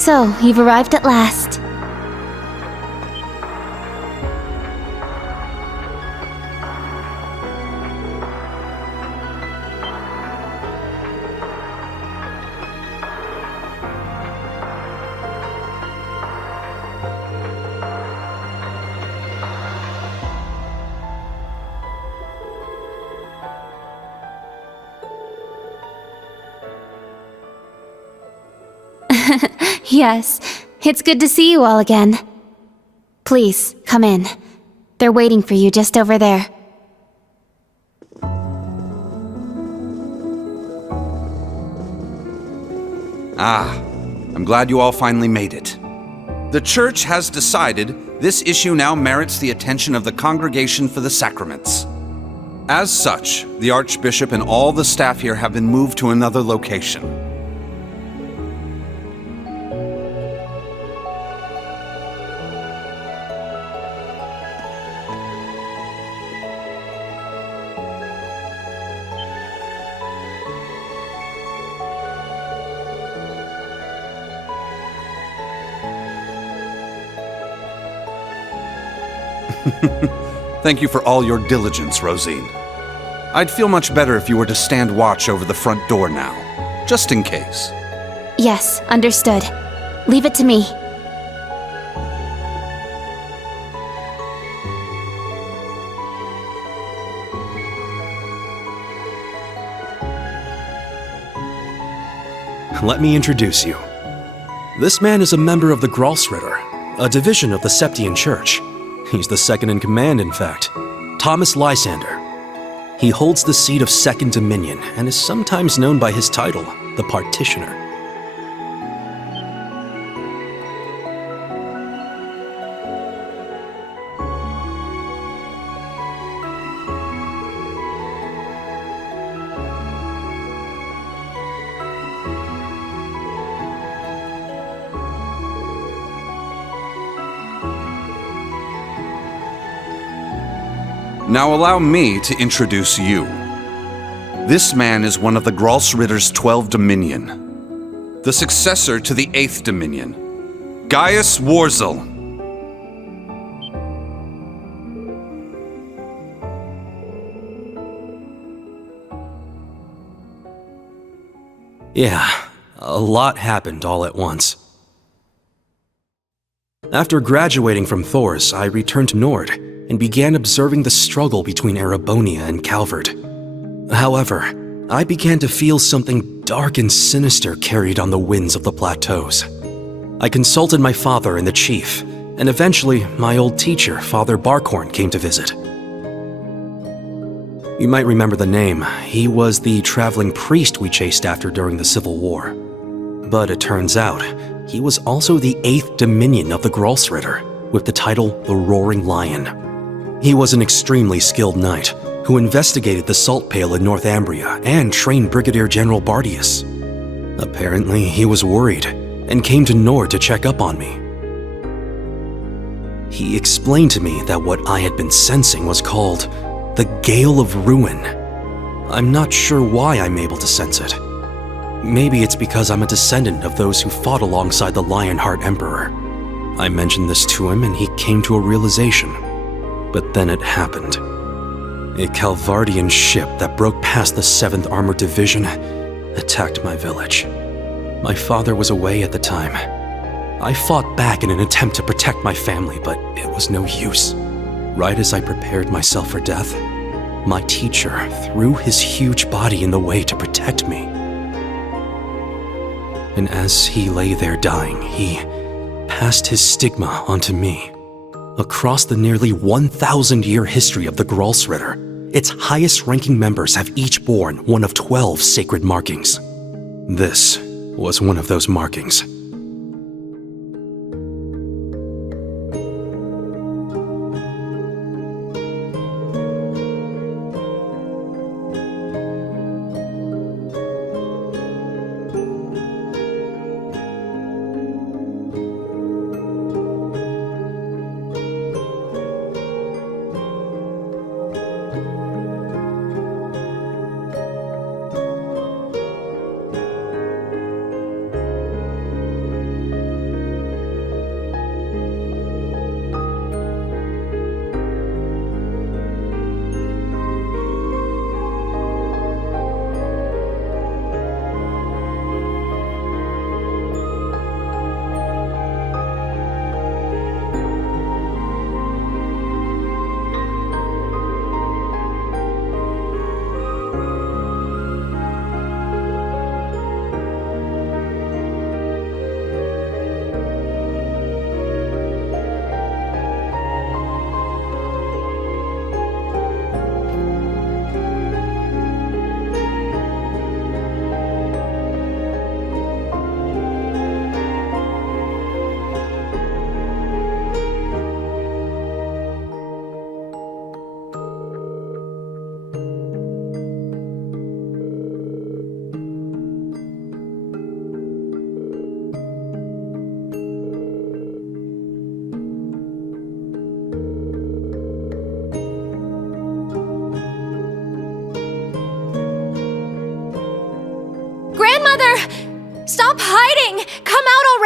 So, you've arrived at last. Yes, it's good to see you all again. Please, come in. They're waiting for you just over there. I'm glad you all finally made it. The church has decided this issue now merits the attention of the Congregation for the Sacraments. As such, the Archbishop and all the staff here have been moved to another location. Thank you for all your diligence, Rosine. I'd feel much better if you were to stand watch over the front door now, just in case. Yes, understood. Leave it to me. Let me introduce you. This man is a member of the Gralsritter, a division of the Septian Church. He's the second in command, in fact. Thomas Lysander. He holds the seat of Second Dominion and is sometimes known by his title, the Partitioner. Now allow me to introduce you. This man is one of the Gralsritter's 12 Dominion, the successor to the 8th Dominion, Gaius Warzel. Yeah, a lot happened all at once. After graduating from Thors, I returned to Nord and began observing the struggle between Erebonia and Calvard. However, I began to feel something dark and sinister carried on the winds of the plateaus. I consulted my father and the chief, and eventually my old teacher, Father Barkhorn, came to visit. You might remember the name. He was the traveling priest we chased after during the Civil War. But it turns out, he was also the 8th Dominion of the Gralsritter, with the title the Roaring Lion. He was an extremely skilled knight who investigated the Salt Pale in Northumbria and trained Brigadier General Bardius. Apparently, he was worried and came to Nord to check up on me. He explained to me that what I had been sensing was called the Gale of Ruin. I'm not sure why I'm able to sense it. Maybe it's because I'm a descendant of those who fought alongside the Lionheart Emperor. I mentioned this to him and he came to a realization. But then it happened. A Calvardian ship that broke past the 7th Armored Division attacked my village. My father was away at the time. I fought back in an attempt to protect my family, but it was no use. Right as I prepared myself for death, my teacher threw his huge body in the way to protect me. And as he lay there dying, he passed his stigma onto me. Across the nearly 1,000-year history of the Gralsritter, its highest-ranking members have each borne one of 12 sacred markings. This was one of those markings.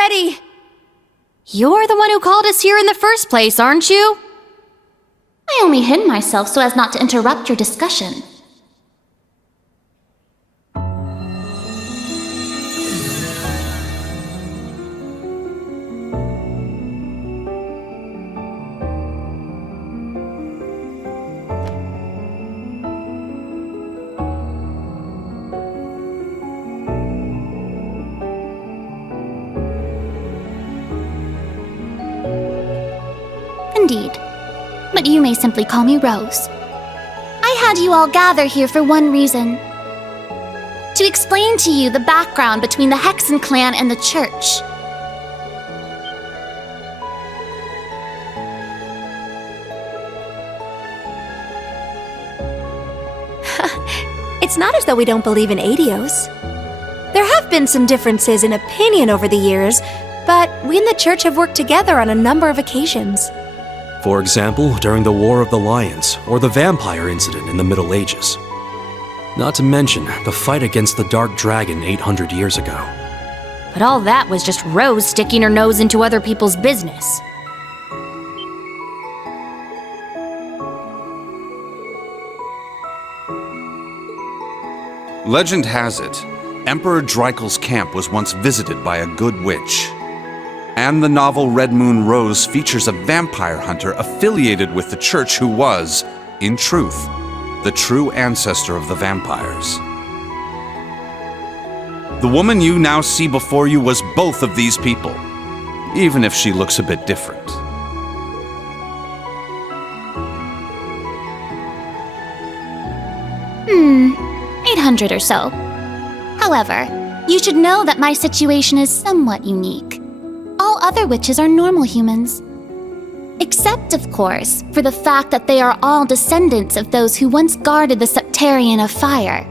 already! You're the one who called us here in the first place, aren't you? I only hid myself so as not to interrupt your discussion. Indeed. But you may simply call me Rose. I had you all gather here for one reason. To explain to you the background between the Hexen clan and the Church. It's not as though we don't believe in Adios. There have been some differences in opinion over the years, but we and the Church have worked together on a number of occasions. For example, during the War of the Lions, or the vampire incident in the Middle Ages. Not to mention the fight against the Dark Dragon 800 years ago. But all that was just Rose sticking her nose into other people's business. Legend has it, Emperor Dreikel's camp was once visited by a good witch. And the novel Red Moon Rose features a vampire hunter affiliated with the Church who was, in truth, the true ancestor of the vampires. The woman you now see before you was both of these people, even if she looks a bit different. Hmm, 800 or so. However, you should know that my situation is somewhat unique. All other witches are normal humans. Except, of course, for the fact that they are all descendants of those who once guarded the Septarian of Fire.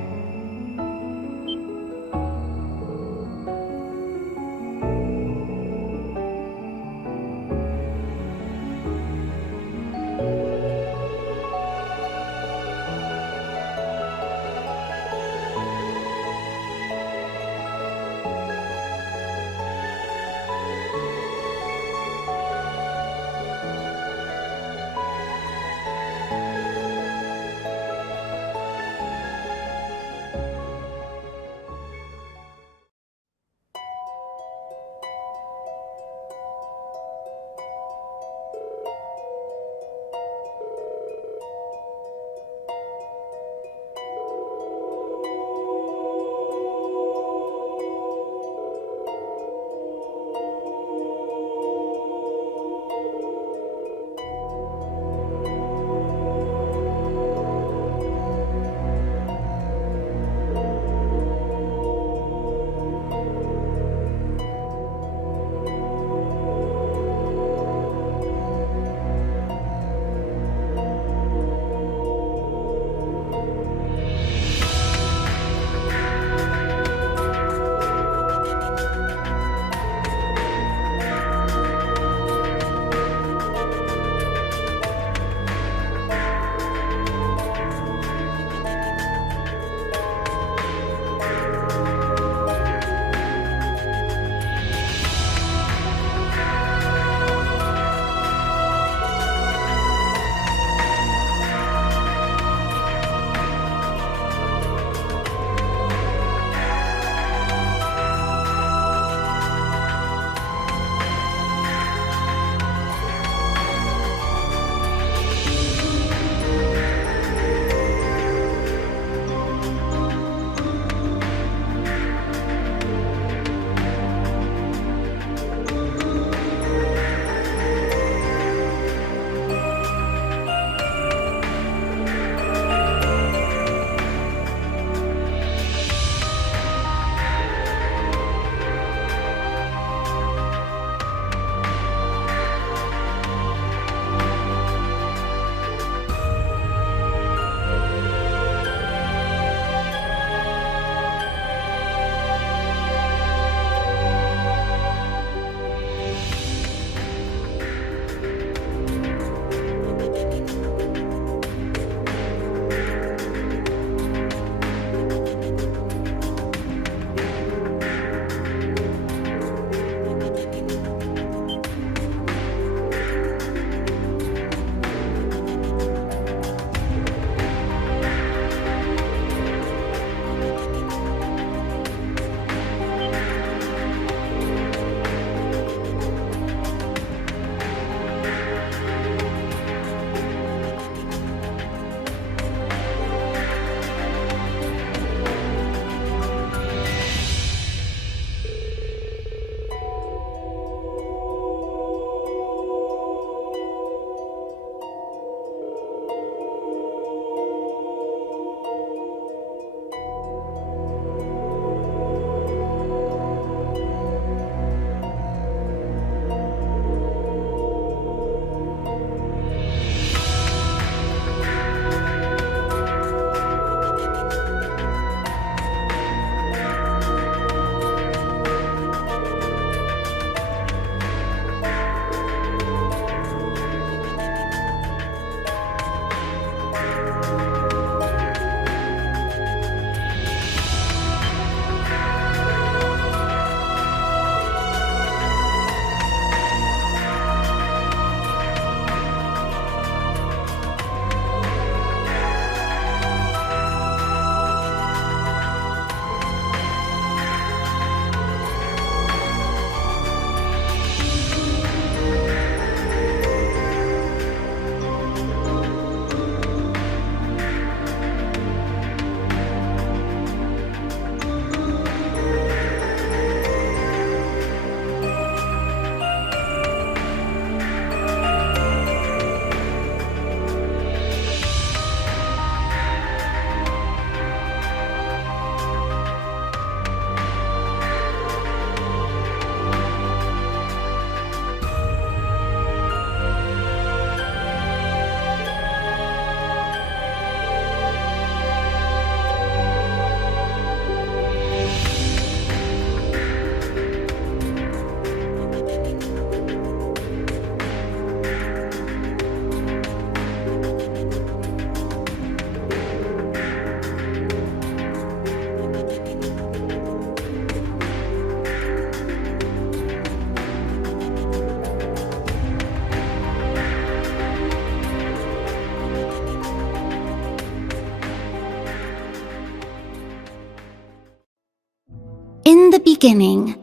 beginning,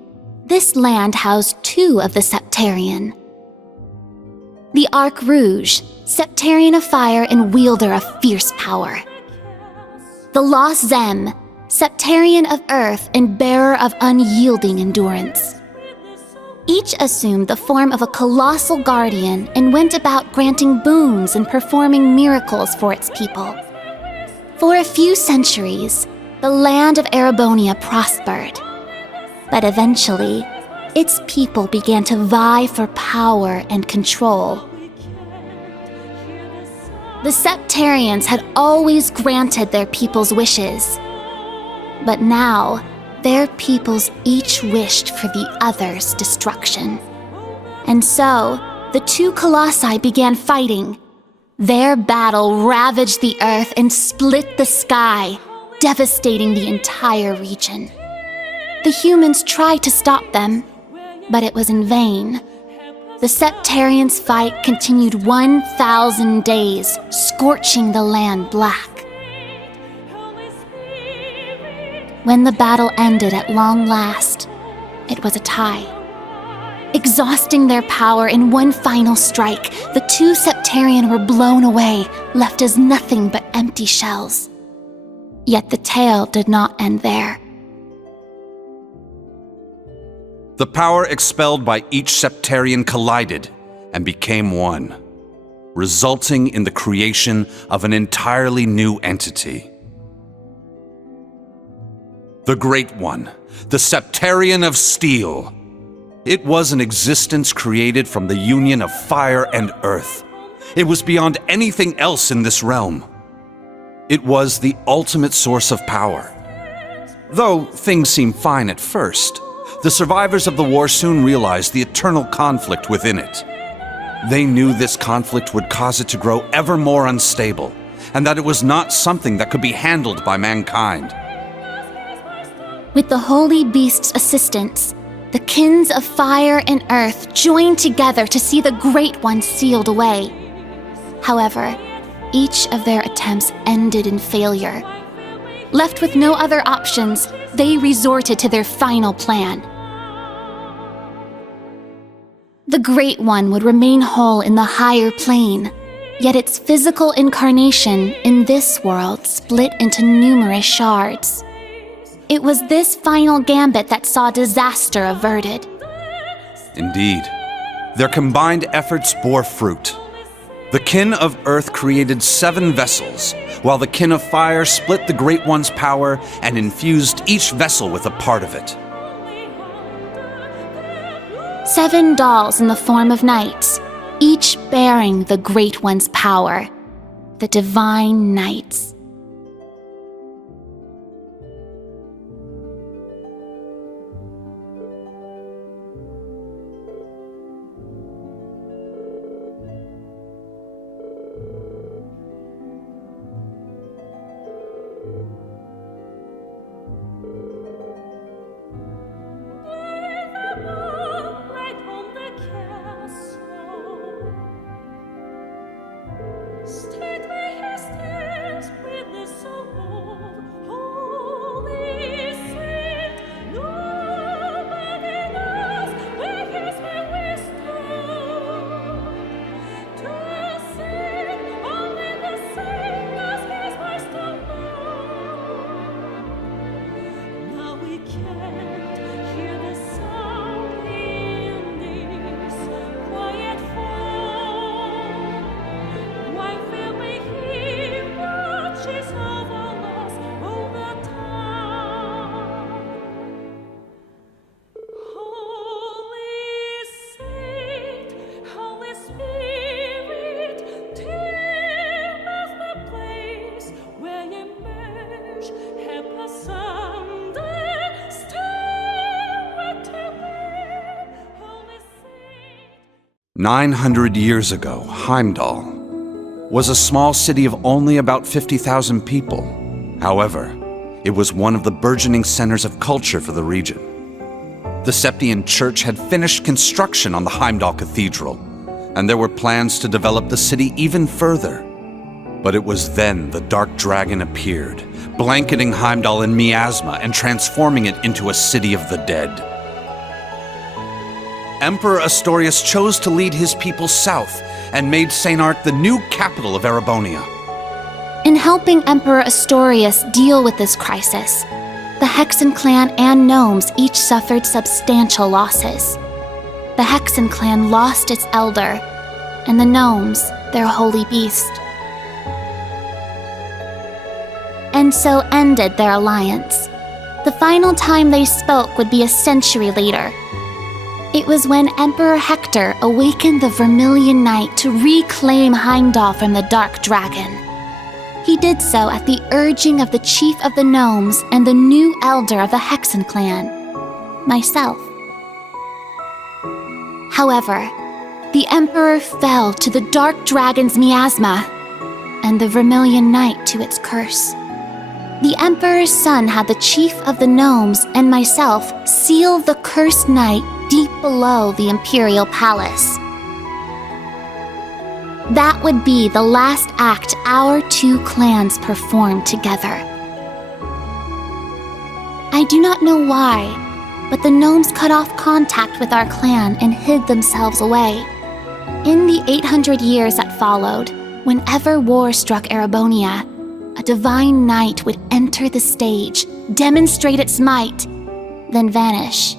this land housed two of the Septarian. The Arc Rouge, Septarian of fire and wielder of fierce power. The Lost Zem, Septarian of earth and bearer of unyielding endurance. Each assumed the form of a colossal guardian and went about granting boons and performing miracles for its people. For a few centuries, the land of Erebonia prospered. But eventually, its people began to vie for power and control. The Septarians had always granted their people's wishes. But now, their peoples each wished for the other's destruction. And so, the two colossi began fighting. Their battle ravaged the earth and split the sky, devastating the entire region. The humans tried to stop them, but it was in vain. The Septarians' fight continued 1,000 days, scorching the land black. When the battle ended at long last, it was a tie. Exhausting their power in one final strike, the two Septarian were blown away, left as nothing but empty shells. Yet the tale did not end there. The power expelled by each Septarian collided and became one, resulting in the creation of an entirely new entity. The Great One, the Septarian of Steel. It was an existence created from the union of fire and earth. It was beyond anything else in this realm. It was the ultimate source of power. Though things seemed fine at first, the survivors of the war soon realized the eternal conflict within it. They knew this conflict would cause it to grow ever more unstable, and that it was not something that could be handled by mankind. With the Holy Beast's assistance, the kins of fire and earth joined together to see the Great One sealed away. However, each of their attempts ended in failure. Left with no other options, they resorted to their final plan. The Great One would remain whole in the higher plane, yet its physical incarnation in this world split into numerous shards. It was this final gambit that saw disaster averted. Indeed, their combined efforts bore fruit. The Kin of Earth created 7 vessels, while the Kin of Fire split the Great One's power and infused each vessel with a part of it. 7 dolls in the form of knights, each bearing the Great One's power, the Divine Knights. "900 years ago, Heimdall was a small city of only about 50,000 people. However, it was one of the burgeoning centers of culture for the region. The Septian Church had finished construction on the Heimdall Cathedral, and there were plans to develop the city even further. But it was then the Dark Dragon appeared, blanketing Heimdall in miasma and transforming it into a city of the dead. Emperor Astorius chose to lead his people south and made Sainart the new capital of Erebonia. In helping Emperor Astorius deal with this crisis, the Hexen clan and gnomes each suffered substantial losses. The Hexen clan lost its elder, and the gnomes their holy beast. And so ended their alliance. The final time they spoke would be a century later. It was when Emperor Hector awakened the Vermilion Knight to reclaim Heimdall from the Dark Dragon. He did so at the urging of the chief of the gnomes and the new elder of the Hexen clan, myself. However, the Emperor fell to the Dark Dragon's miasma, and the Vermilion Knight to its curse. The Emperor's son had the chief of the gnomes and myself seal the cursed knight deep below the Imperial Palace. That would be the last act our two clans performed together. I do not know why, but the gnomes cut off contact with our clan and hid themselves away. In the 800 years that followed, whenever war struck Erebonia, a divine knight would enter the stage, demonstrate its might, then vanish.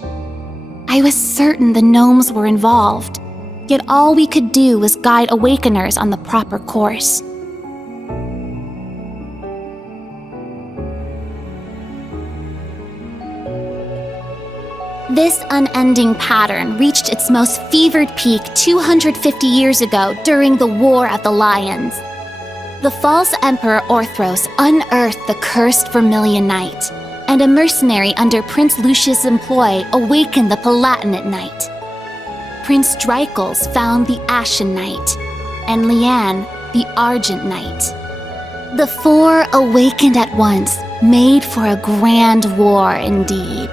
I was certain the gnomes were involved, yet all we could do was guide awakeners on the proper course. This unending pattern reached its most fevered peak 250 years ago during the War of the Lions. The false Emperor Orthros unearthed the cursed Vermilion Knight, and a mercenary under Prince Lucius' employ awakened the Palatinate Knight. Prince Dreichels found the Ashen Knight, and Liane the Argent Knight. The four awakened at once, made for a grand war indeed.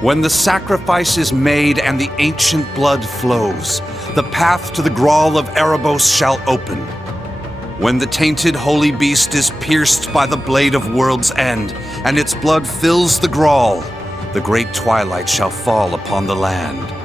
When the sacrifice is made and the ancient blood flows, the path to the Grawl of Erebos shall open. When the tainted holy beast is pierced by the blade of World's End, and its blood fills the Grawl, the great twilight shall fall upon the land.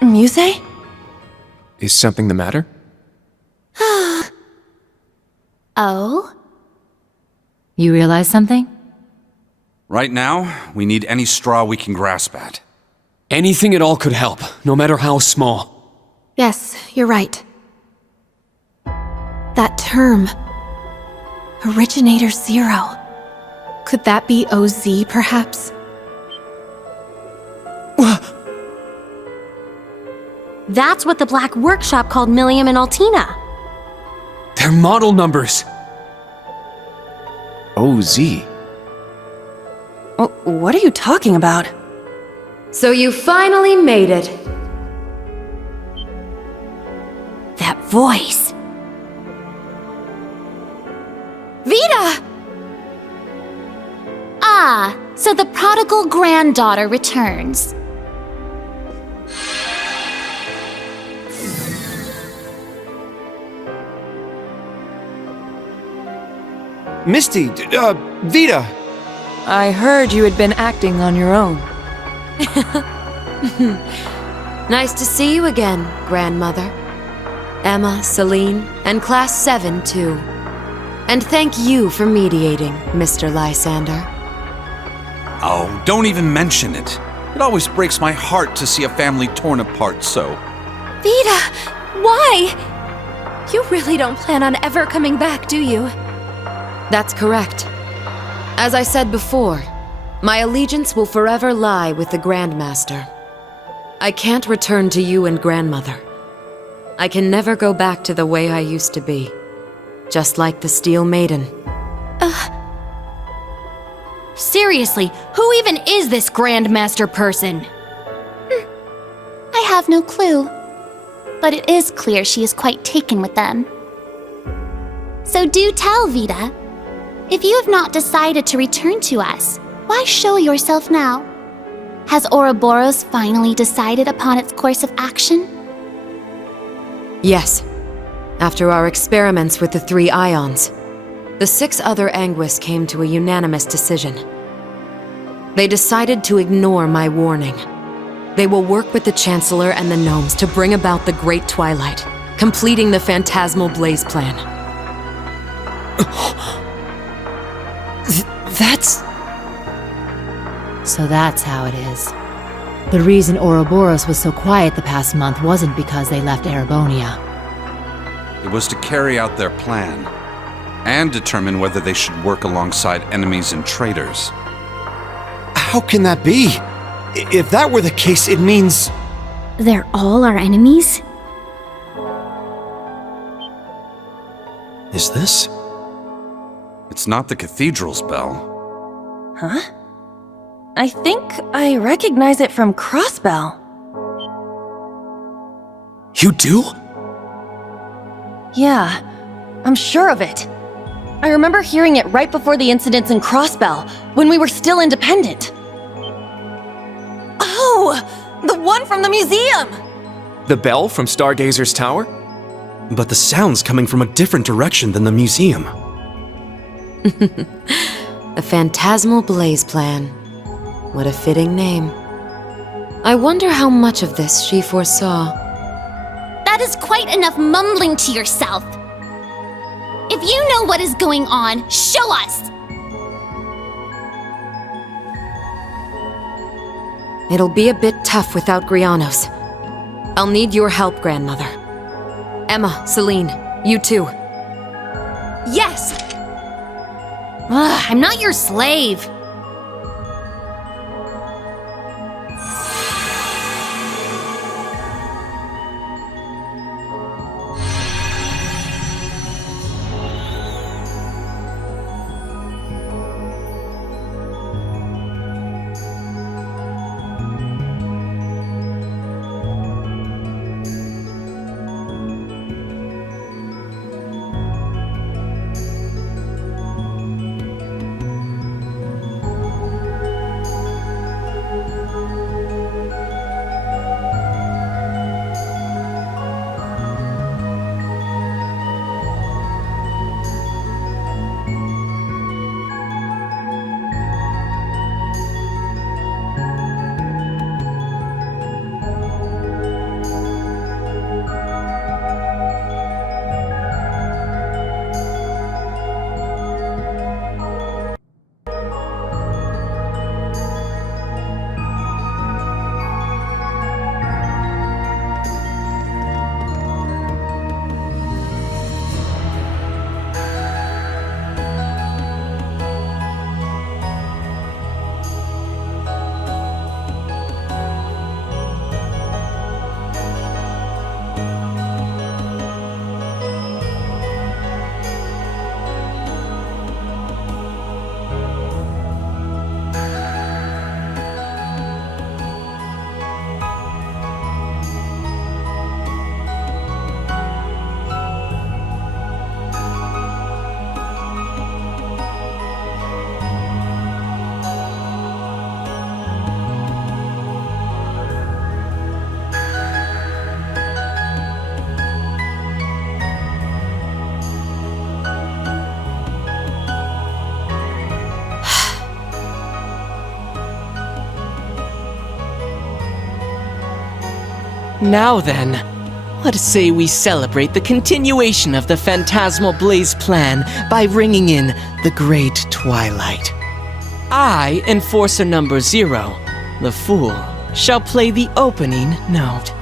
Muse? Is something the matter? Oh? You realize something? Right now, we need any straw we can grasp at. Anything at all could help, no matter how small. Yes, you're right. That term, Originator Zero. Could that be OZ, perhaps? That's what the Black Workshop called Millium and Altina. They're model numbers! OZ. What are you talking about? So you finally made it. That voice. Vita! Ah, so the prodigal granddaughter returns. Misty, Vita! I heard you had been acting on your own. Nice to see you again, grandmother. Emma, Celine, and Class 7 too. And thank you for mediating, Mr. Lysander. Oh, don't even mention it. It always breaks my heart to see a family torn apart so. Vita! Why? You really don't plan on ever coming back, do you? That's correct. As I said before, my allegiance will forever lie with the Grandmaster. I can't return to you and grandmother. I can never go back to the way I used to be. just like the Steel Maiden. Seriously, who even is this Grandmaster person? I have no clue. But it is clear she is quite taken with them. So do tell, Vita. If you have not decided to return to us, why show yourself now? Has Ouroboros finally decided upon its course of action? Yes. After our experiments with the 3 ions, the 6 other Anguis came to a unanimous decision. They decided to ignore my warning. They will work with the Chancellor and the Gnomes to bring about the Great Twilight, completing the Phantasmal Blaze plan. So that's how it is. The reason Ouroboros was so quiet the past month wasn't because they left Erebonia. It was to carry out their plan and determine whether they should work alongside enemies and traitors. How can that be? If that were the case, it means... They're all our enemies? Is this? It's not the cathedral's bell. Huh? I think I recognize it from Crossbell. You do? Yeah, I'm sure of it. I remember hearing it right before the incidents in Crossbell, when we were still independent. Oh! The one from the museum! The bell from Stargazer's tower? But the sound's coming from a different direction than the museum. The Phantasmal Blaze plan. What a fitting name. I wonder how much of this she foresaw. That is quite enough mumbling to yourself. If you know what is going on, show us! It'll be a bit tough without Grianos. I'll need your help, Grandmother. Emma, Celine, you too. Yes! Ugh, I'm not your slave. Now then, let's say we celebrate the continuation of the Phantasmal Blaze plan by ringing in the Great Twilight. I, Enforcer number 0, the Fool, shall play the opening note.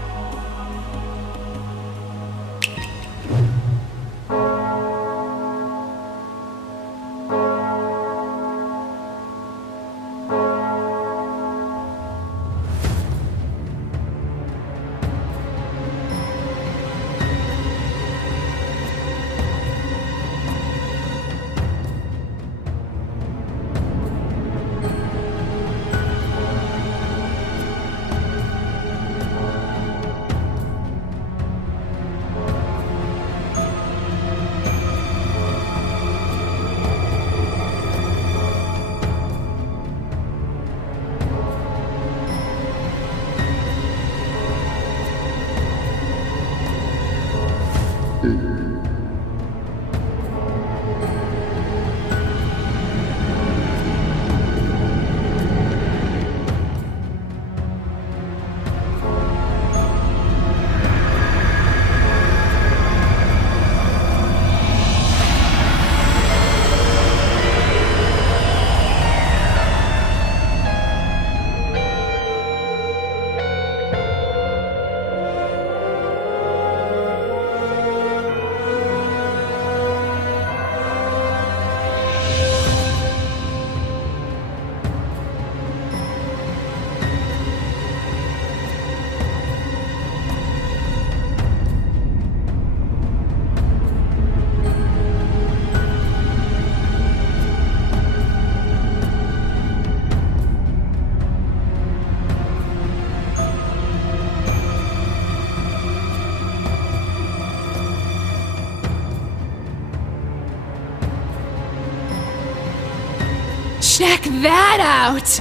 Check that out!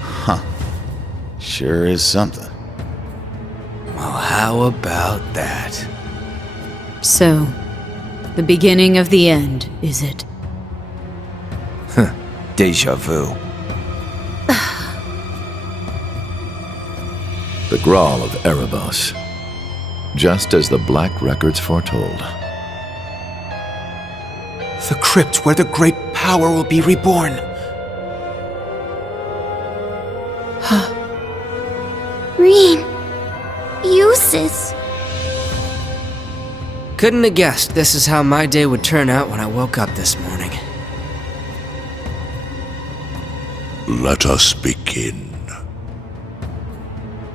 Huh. Sure is something. Well, how about that? So, the beginning of the end, is it? Deja vu. The Grawl of Erebos. Just as the Black Records foretold. The crypt where the great power will be reborn. Rean. Uses. Couldn't have guessed this is how my day would turn out when I woke up this morning. Let us begin.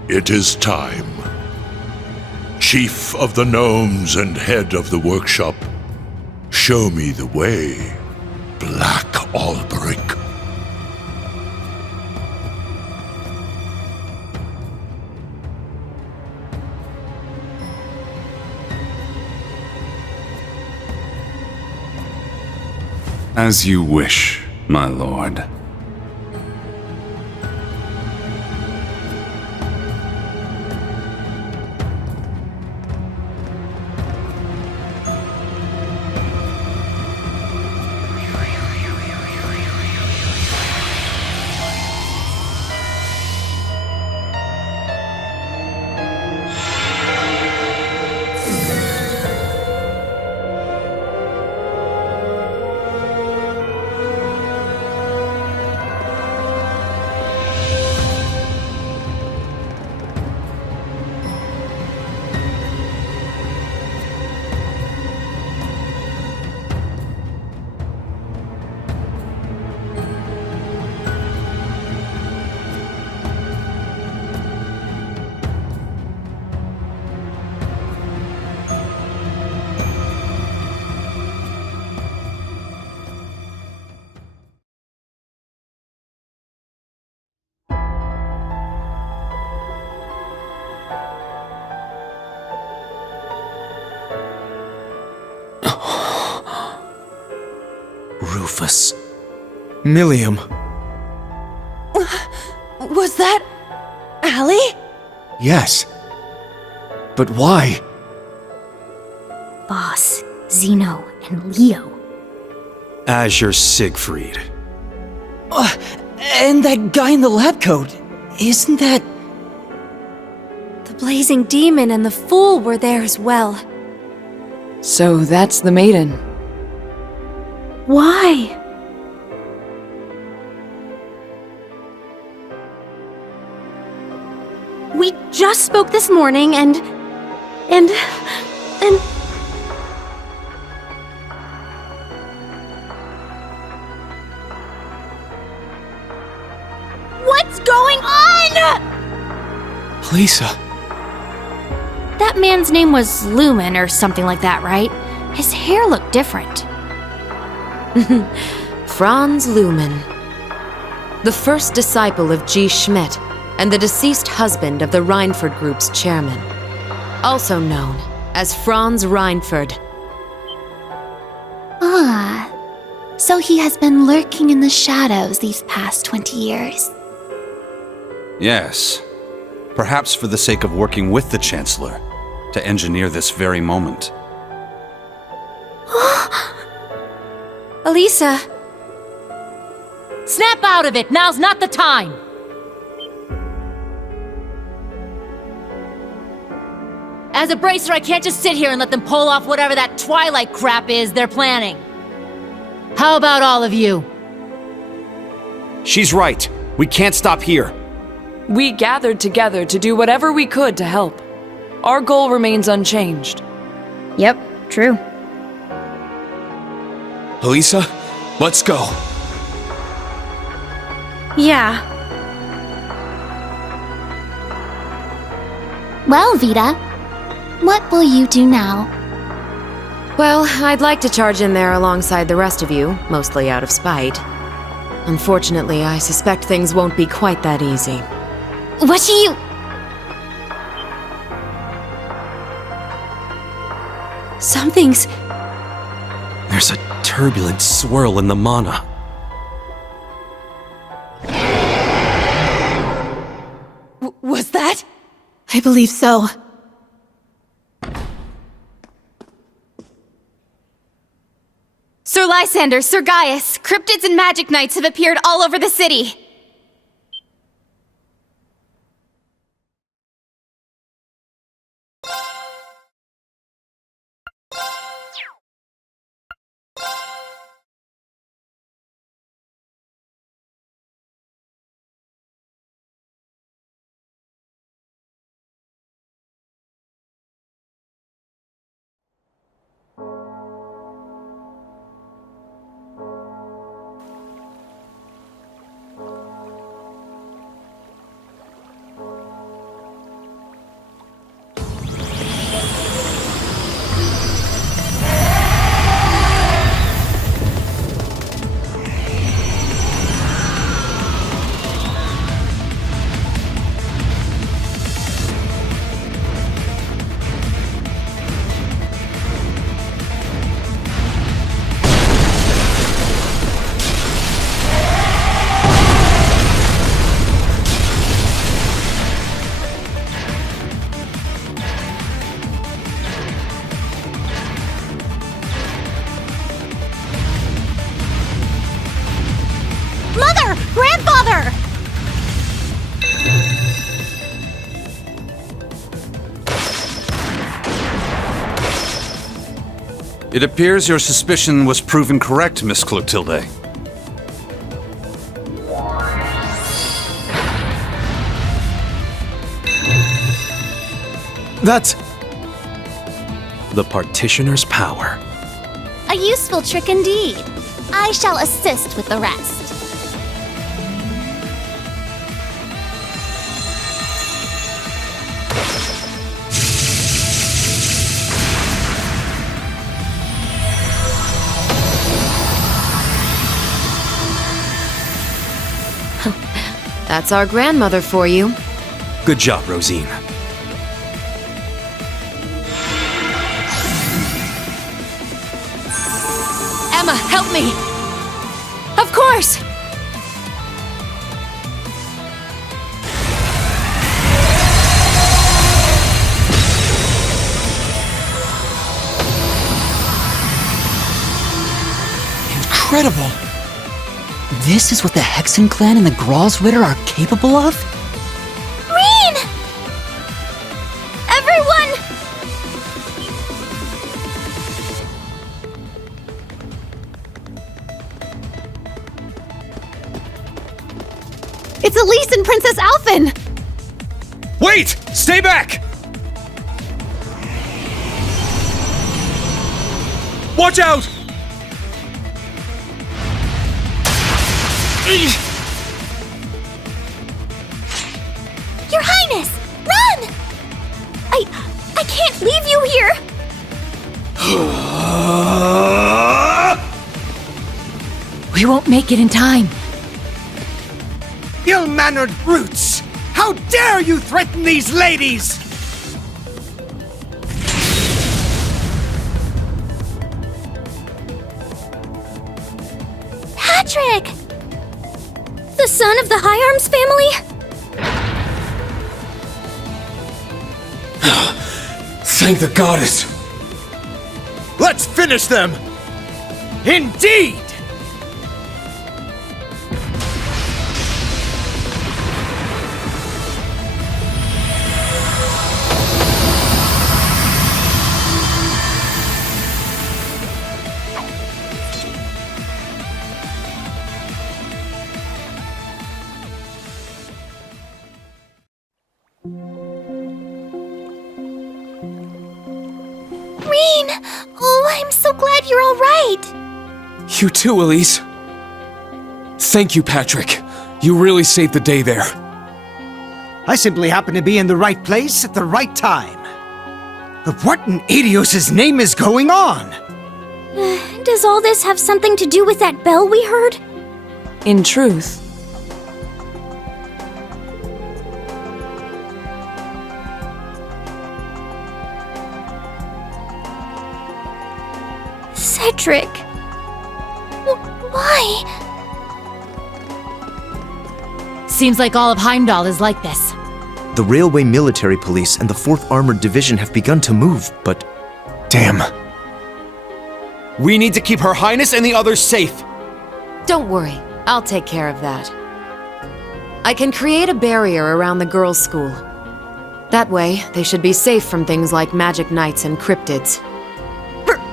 It is time. Chief of the Gnomes and head of the workshop, show me the way, Black Alberic. As you wish, my lord. Rufus. Millium. Was that... Allie? Yes. But why? Boss, Zeno, and Leo. Azure Siegfried. And that guy in the lab coat. Isn't that... The Blazing Demon and the Fool were there as well. So that's the maiden. Why? We just spoke this morning and... What's going on?! Lisa. That man's name was Lumen or something like that, right? His hair looked different. Franz Lumen. The first disciple of G. Schmidt and the deceased husband of the Reinford Group's chairman. Also known as Franz Reinford. Ah. So he has been lurking in the shadows these past 20 years. Yes. Perhaps for the sake of working with the Chancellor to engineer this very moment. Elisa! Snap out of it! Now's not the time! As a bracer, I can't just sit here and let them pull off whatever that Twilight crap is they're planning. How about all of you? She's right. We can't stop here. We gathered together to do whatever we could to help. Our goal remains unchanged. Yep, true. Elisa, let's go. Yeah. Well, Vita, what will you do now? Well, I'd like to charge in there alongside the rest of you, mostly out of spite. Unfortunately, I suspect things won't be quite that easy. What do you... Something's... There's a turbulent swirl in the mana. I believe so. Sir Lysander, Sir Gaius, cryptids and magic knights have appeared all over the city. Mother! Grandfather! It appears your suspicion was proven correct, Miss Clotilde. That's... The Partitioner's power. A useful trick indeed. I shall assist with the rest. That's our grandmother for you. Good job, Rosine. Emma, help me! Of course! Incredible! This is what the Hexen clan and the Gralsritter are capable of? Reen! Everyone! It's Elise and Princess Alphen! Wait! Stay back! Watch out! Your Highness! Run! I can't leave you here! We won't make it in time. Ill-mannered brutes! How dare you threaten these ladies! Patrick! The son of the High Arms family? Thank the goddess! Let's finish them! Indeed! Reen! Oh, I'm so glad you're all right! You too, Elise. Thank you, Patrick. You really saved the day there. I simply happened to be in the right place at the right time. But what in Adios' name is going on? Does all this have something to do with that bell we heard? In truth, Cedric. Why? Seems like all of Heimdall is like this. The Railway Military Police and the 4th Armored Division have begun to move, but... Damn. We need to keep Her Highness and the others safe. Don't worry, I'll take care of that. I can create a barrier around the girls' school. That way, they should be safe from things like magic knights and cryptids.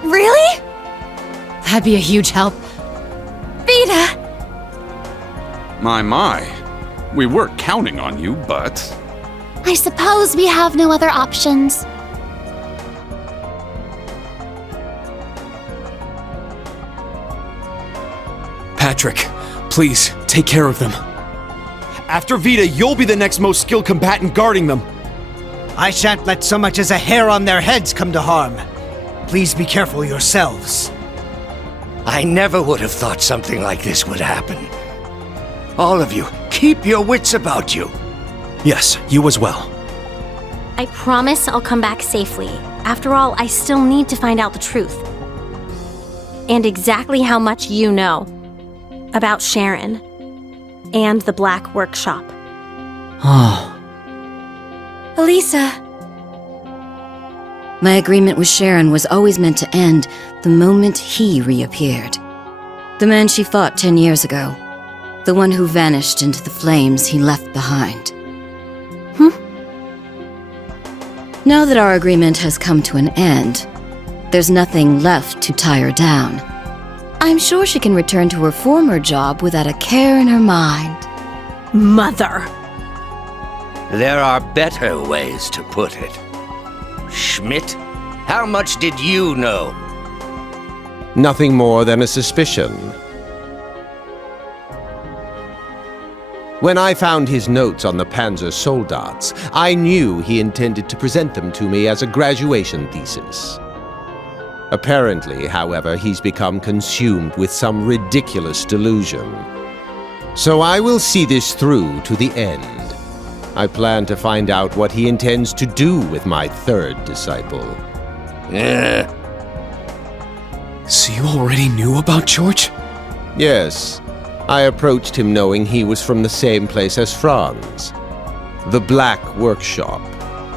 Really? That'd be a huge help. Vita! My. We were counting on you, but... I suppose we have no other options. Patrick, please, take care of them. After Vita, you'll be the next most skilled combatant guarding them. I shan't let so much as a hair on their heads come to harm. Please be careful yourselves. I never would have thought something like this would happen. All of you, keep your wits about you. Yes, you as well. I promise I'll come back safely. After all, I still need to find out the truth. And exactly how much you know about Sharon and the Black Workshop. Oh. Elisa. My agreement with Sharon was always meant to end the moment he reappeared. The man she fought 10 years ago. The one who vanished into the flames he left behind. Now that our agreement has come to an end, there's nothing left to tie her down. I'm sure she can return to her former job without a care in her mind. Mother! There are better ways to put it. Schmidt, how much did you know? Nothing more than a suspicion. When I found his notes on the Panzer Soldats, I knew he intended to present them to me as a graduation thesis. Apparently, however, he's become consumed with some ridiculous delusion. So I will see this through to the end. I plan to find out what he intends to do with my third disciple. So you already knew about George? Yes. I approached him knowing he was from the same place as Franz. The Black Workshop,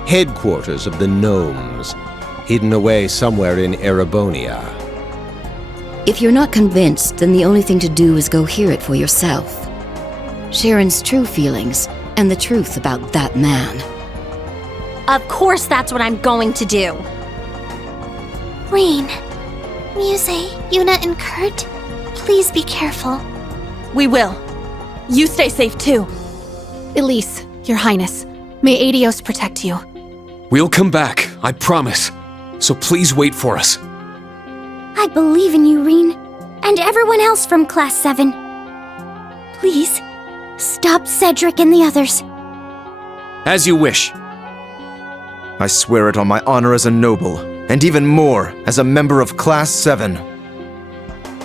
headquarters of the Gnomes, hidden away somewhere in Erebonia. If you're not convinced, then the only thing to do is go hear it for yourself. Sharon's true feelings, and the truth about that man. Of course that's what I'm going to do. Rean, Muse, Yuna, and Kurt, please be careful. We will. You stay safe too. Elise, Your Highness, may Aidios protect you. We'll come back, I promise. So please wait for us. I believe in you, Rean, and everyone else from Class 7. Please, stop Cedric and the others. As you wish. I swear it on my honor as a noble, and even more, as a member of Class 7.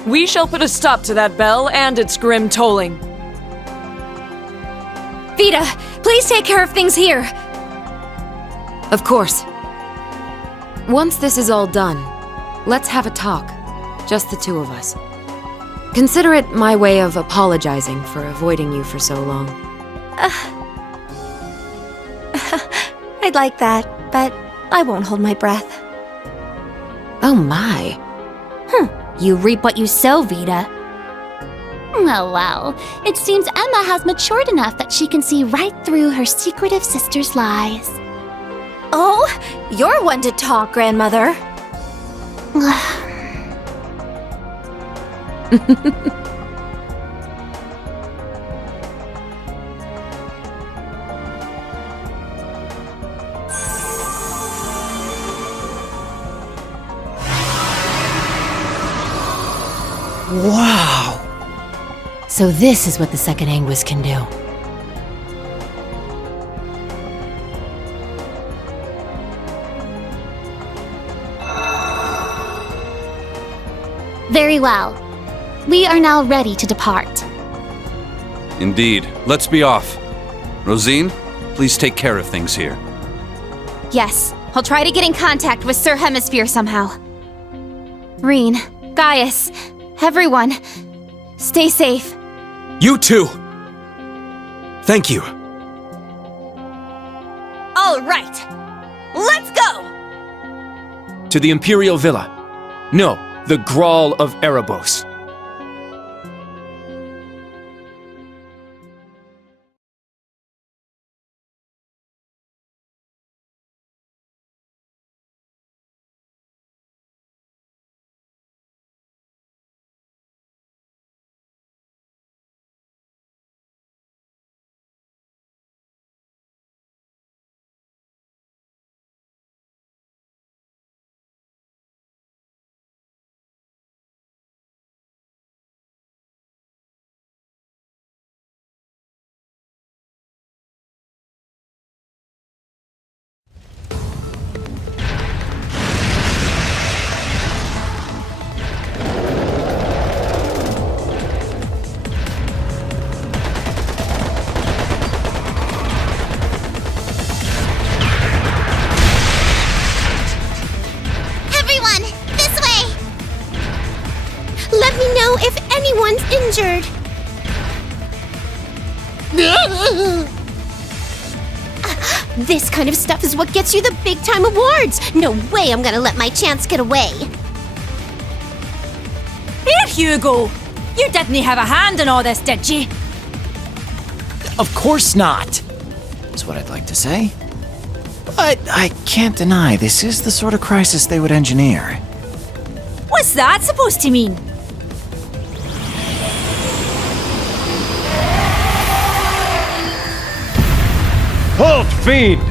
We shall put a stop to that bell and its grim tolling. Vita, please take care of things here. Of course. Once this is all done, let's have a talk. Just the two of us. Consider it my way of apologizing for avoiding you for so long. I'd like that, but I won't hold my breath. Oh my. You reap what you sow, Vita. Well, it seems Emma has matured enough that she can see right through her secretive sister's lies. Oh, you're one to talk, Grandmother. Wow! So this is what the second Anguis can do. Very well. We are now ready to depart. Indeed. Let's be off. Rosine, please take care of things here. Yes, I'll try to get in contact with Sir Hemisphere somehow. Rean, Gaius, everyone, stay safe. You too! Thank you. right! Let's go! To the Imperial Villa. No, the Grawl of Erebos. If anyone's injured. This kind of stuff is what gets you the big-time awards. No way I'm gonna let my chance get away. Here, Hugo! You didn't have a hand in all this, did you? Of course not, is what I'd like to say. But I can't deny this is the sort of crisis they would engineer. What's that supposed to mean? Halt, fiend!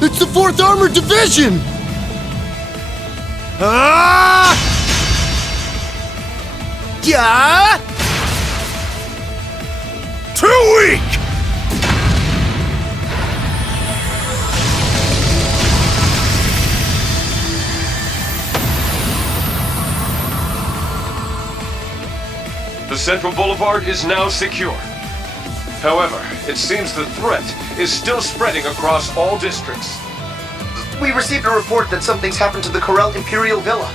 It's the 4th Armored Division! Yeah! Too weak! The Central Boulevard is now secure. However, it seems the threat is still spreading across all districts. We received a report that something's happened to the Corel Imperial Villa.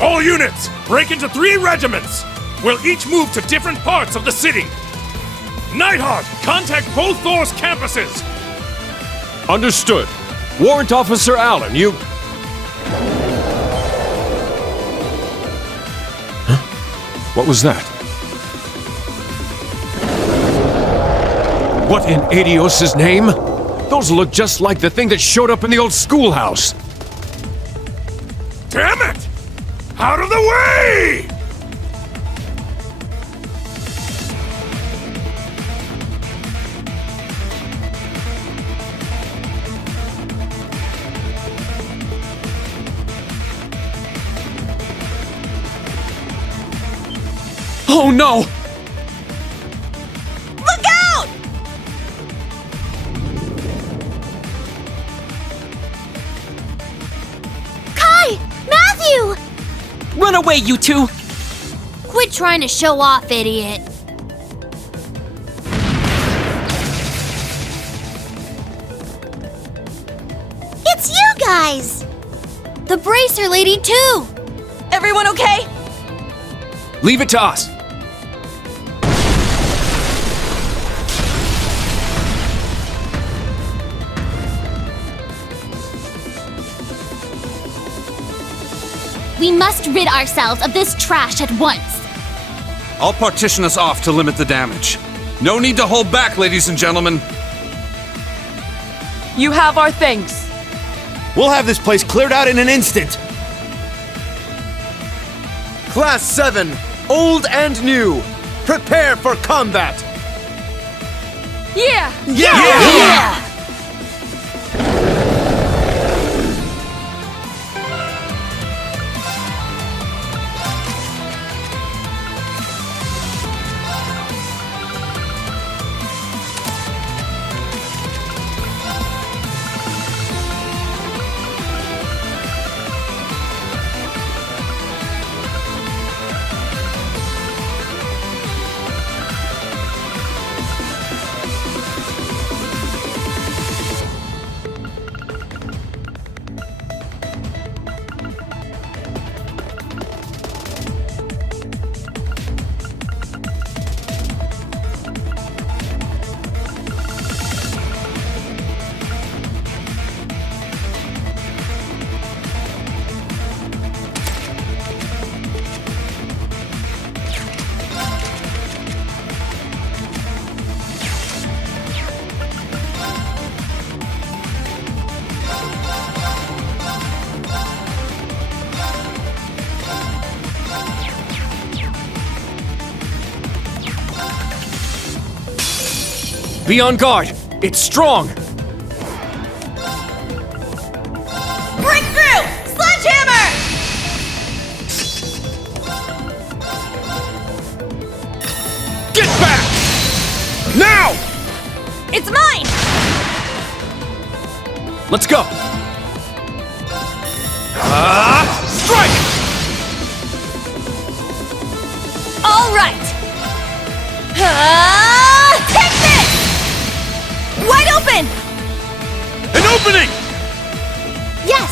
All units, break into 3 regiments! We'll each move to different parts of the city. Nighthawk, contact both Thor's campuses! Understood. Warrant Officer Allen, you... What was that? What in Adios' name? Those look just like the thing that showed up in the old schoolhouse. Damn it! Out of the way! Oh no! Look out! Kai! Matthew! Run away, you two! Quit trying to show off, idiot. It's you guys! The Bracer Lady, too! Everyone okay? Leave it to us. We must rid ourselves of this trash at once. I'll partition us off to limit the damage. No need to hold back, ladies and gentlemen. You have our thanks. We'll have this place cleared out in an instant. Class 7, old and new, prepare for combat! Yeah! Yeah! Be on guard! It's strong! Breakthrough! Sledgehammer! Get back! Now! It's mine! Let's go! Strike! All right! Take this! Wide open! An opening! Yes!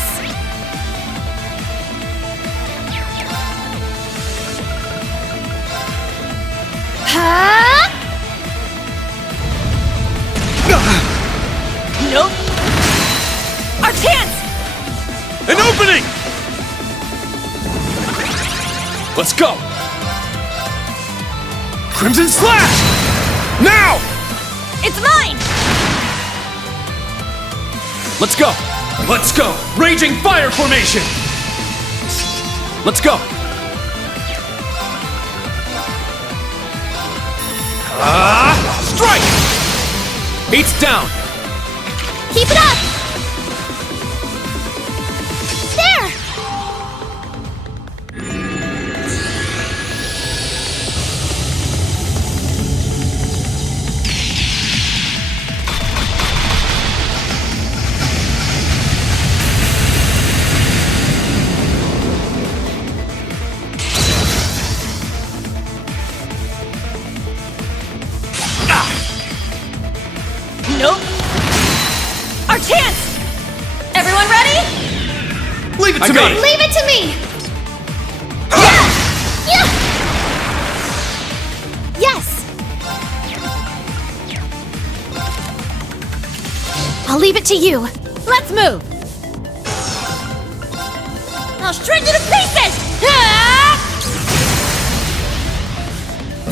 Nope! Our chance! An opening! Let's go! Crimson Slash! Now! It's mine! Let's go! Let's go! Raging Fire Formation! Let's go! Strike! 8's down! Keep it up! There! Nope! Our chance! Everyone ready? Leave it to me! Leave it to me! Yeah! Yes! I'll leave it to you. Let's move! I'll shred you to pieces!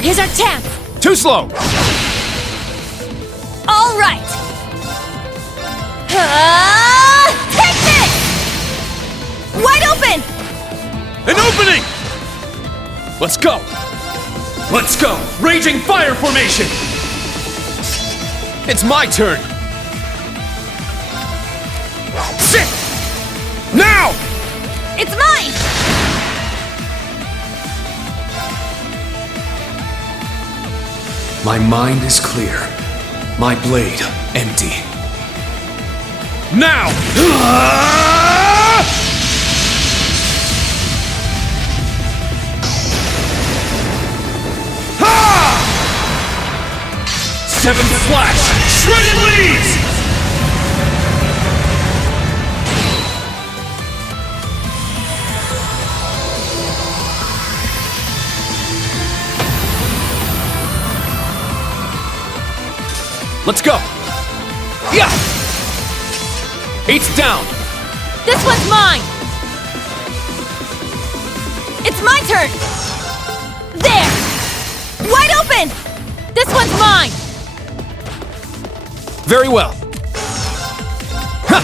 Here's our chance! Too slow! All right! Take this! Wide open! An opening! Let's go! Let's go! Raging Fire Formation! It's my turn! Sit! Now! It's mine! My mind is clear. My blade empty. Now! 7th Flash! Shredded Leaves! Let's go! Yeah! 8's down! This one's mine! It's my turn! There! Wide open! This one's mine! Very well. Ha!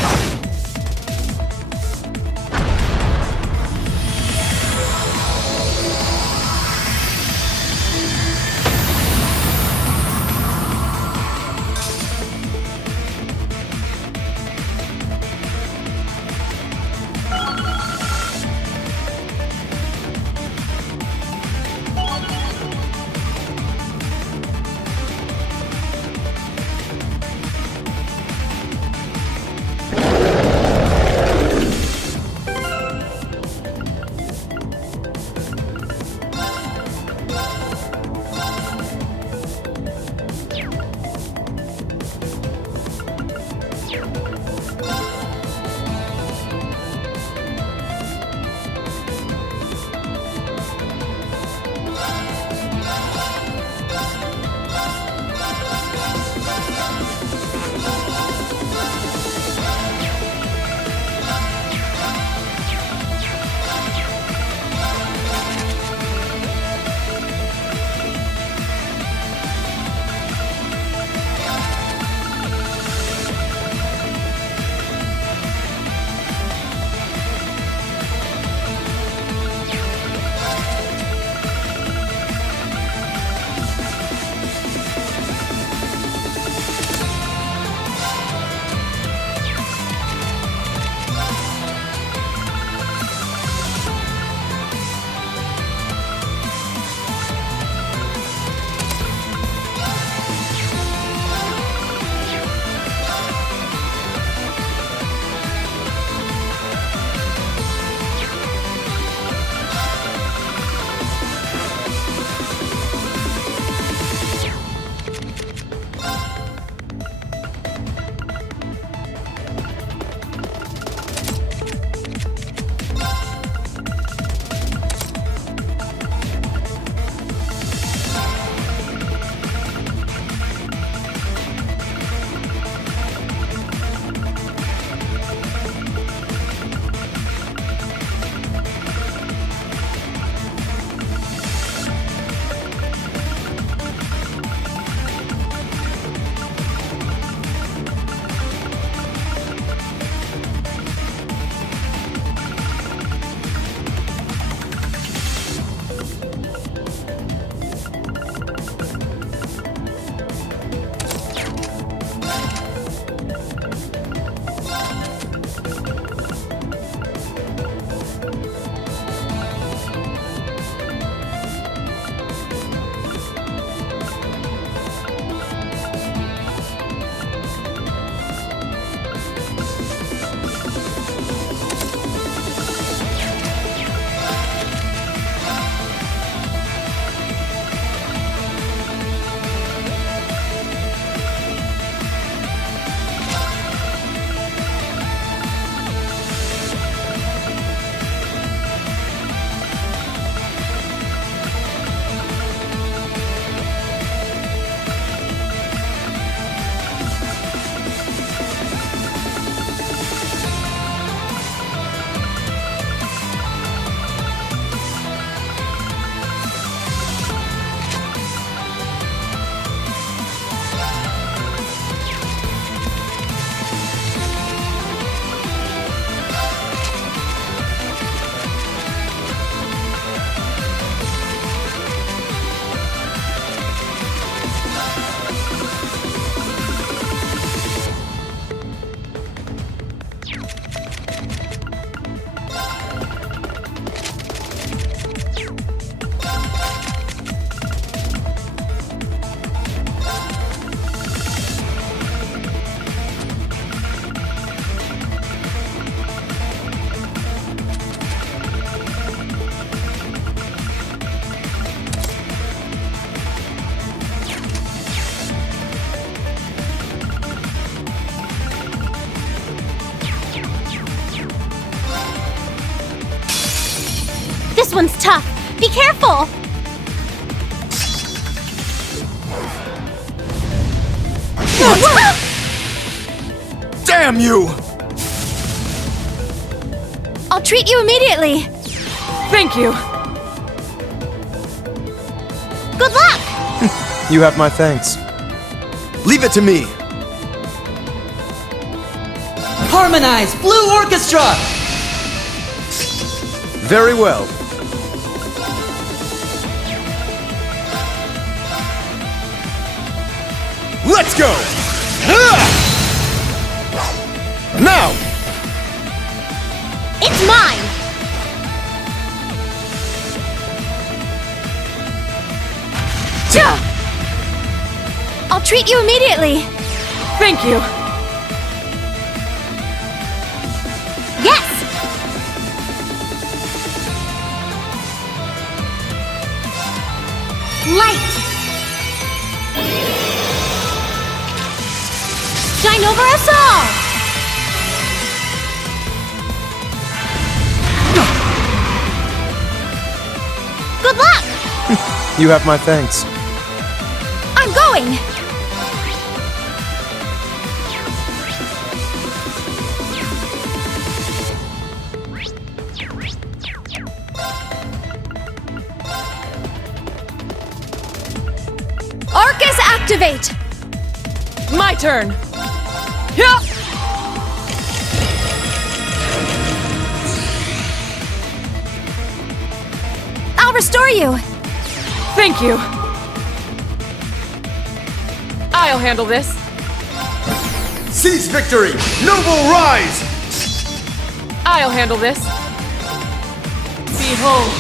tough. Be careful! Damn you! I'll treat you immediately. Thank you. Good luck! You have my thanks. Leave it to me. Harmonize! Blue Orchestra! Very well. Let's go! Now! It's mine! I'll treat you immediately. Thank you. Yes! Light! Shine over us all! Good luck! You have my thanks. I'm going. Arcus activate! My turn. Yeah. I'll restore you. Thank you. I'll handle this. Seize victory! Noble rise! I'll handle this. Behold,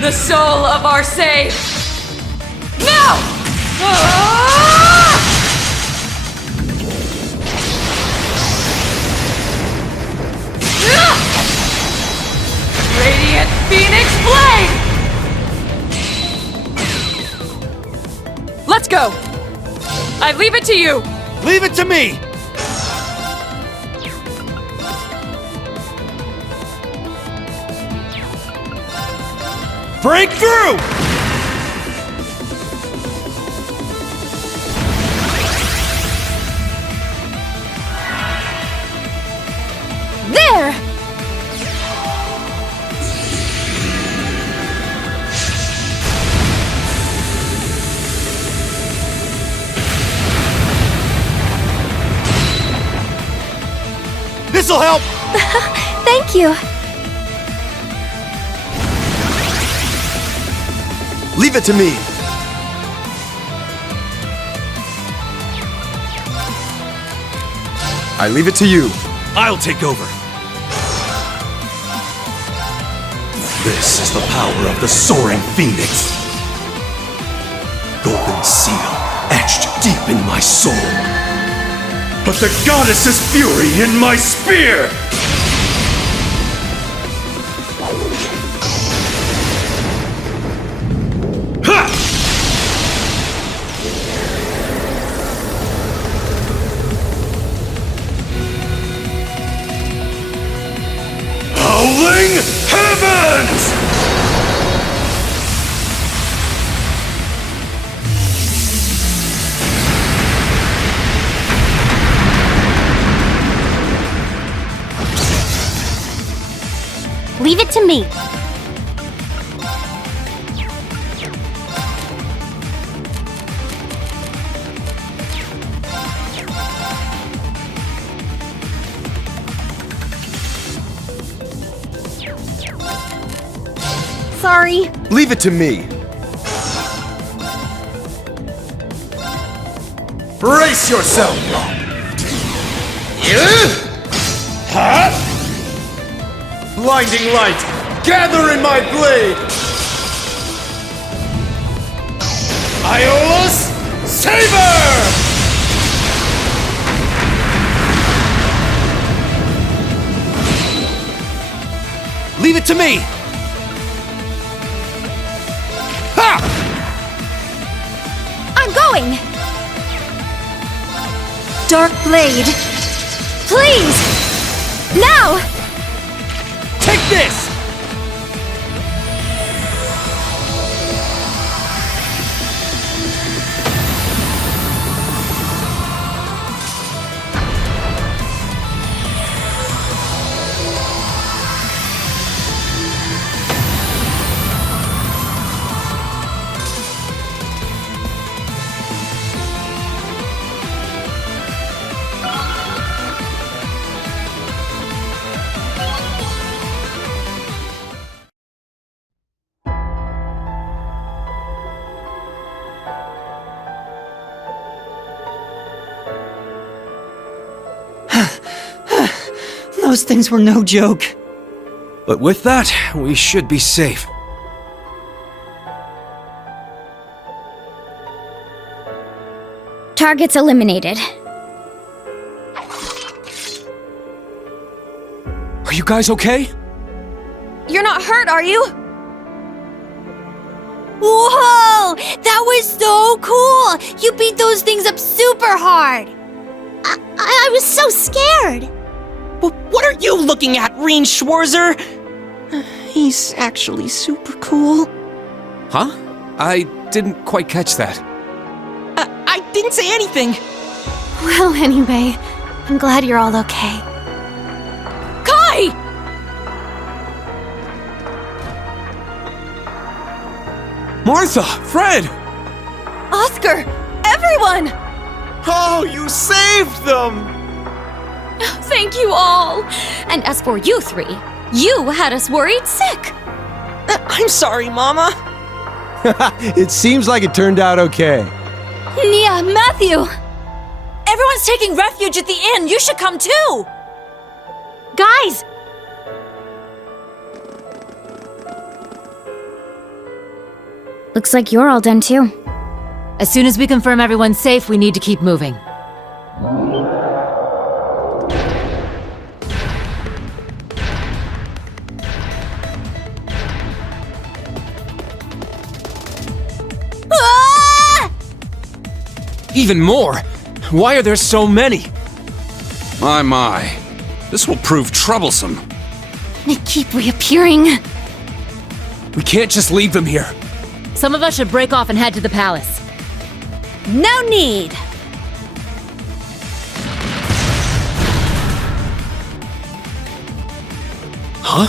the soul of our sage. Now! Radiant Phoenix Blade! Let's go! I leave it to you! Leave it to me! Break through! There! This'll help! Thank you. Leave it to me! I leave it to you. I'll take over. This is the power of the Soaring Phoenix. Golden seal etched deep in my soul. But the goddess's fury in my spear! Ha! Howling Heavens! Leave it to me. Sorry. Leave it to me. Brace yourself! Huh? Blinding light, gather in my blade! Iola's Saber! Leave it to me! Ha! I'm going! Dark Blade. Please! Now! Take this! Those things were no joke. But with that, we should be safe. Targets eliminated. Are you guys okay? You're not hurt, are you? Whoa! That was so cool! You beat those things up super hard! I was so scared! What are you looking at, Rean Schwarzer? He's actually super cool. Huh? I didn't quite catch that. I didn't say anything! Well, anyway, I'm glad you're all okay. Kai! Martha! Fred! Oscar! Everyone! Oh, you saved them! Thank you all! And as for you three, you had us worried sick! I'm sorry, Mama. It seems like it turned out okay. Nia, Matthew! Everyone's taking refuge at the inn! You should come too! Guys! Looks like you're all done too. As soon as we confirm everyone's safe, we need to keep moving. Even more? Why are there so many? My. This will prove troublesome. They keep reappearing. We can't just leave them here. Some of us should break off and head to the palace. No need! Huh?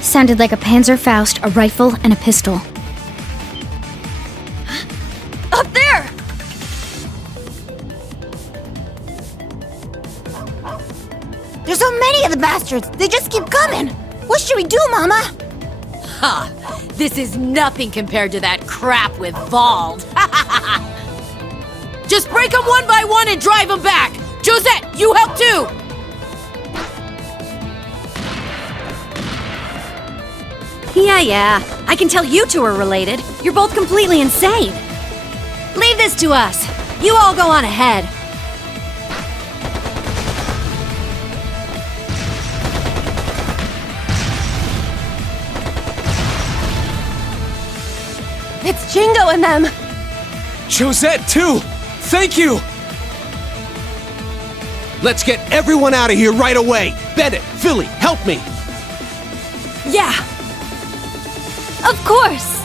Sounded like a Panzerfaust, a rifle, and a pistol. Up there! There's so many of the bastards! They just keep coming! What should we do, Mama? Ha! This is nothing compared to that crap with Vald. Just break them one by one and drive them back! Josette, you help too! Yeah. I can tell you two are related. You're both completely insane. Leave this to us. You all go on ahead. It's Jingo and them. Josette, too! Thank you! Let's get everyone out of here right away! Bennett, Philly, help me! Yeah. Of course.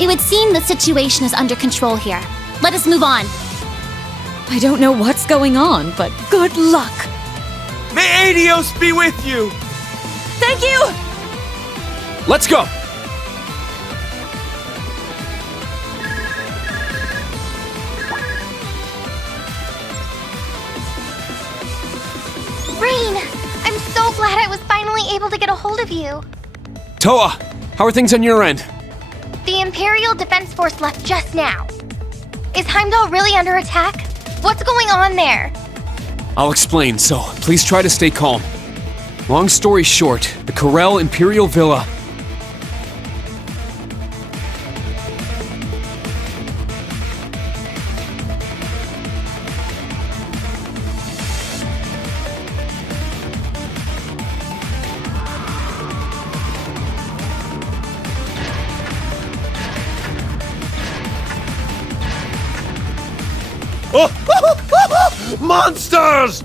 It would seem the situation is under control here. Let us move on. I don't know what's going on, but good luck. May Adios be with you! Thank you! Let's go! Rean, I'm so glad I was finally able to get a hold of you. Toa, how are things on your end? The Imperial Defense Force left just now. Is Heimdall really under attack? What's going on there? I'll explain, so please try to stay calm. Long story short, the Corel Imperial Villa... Monsters!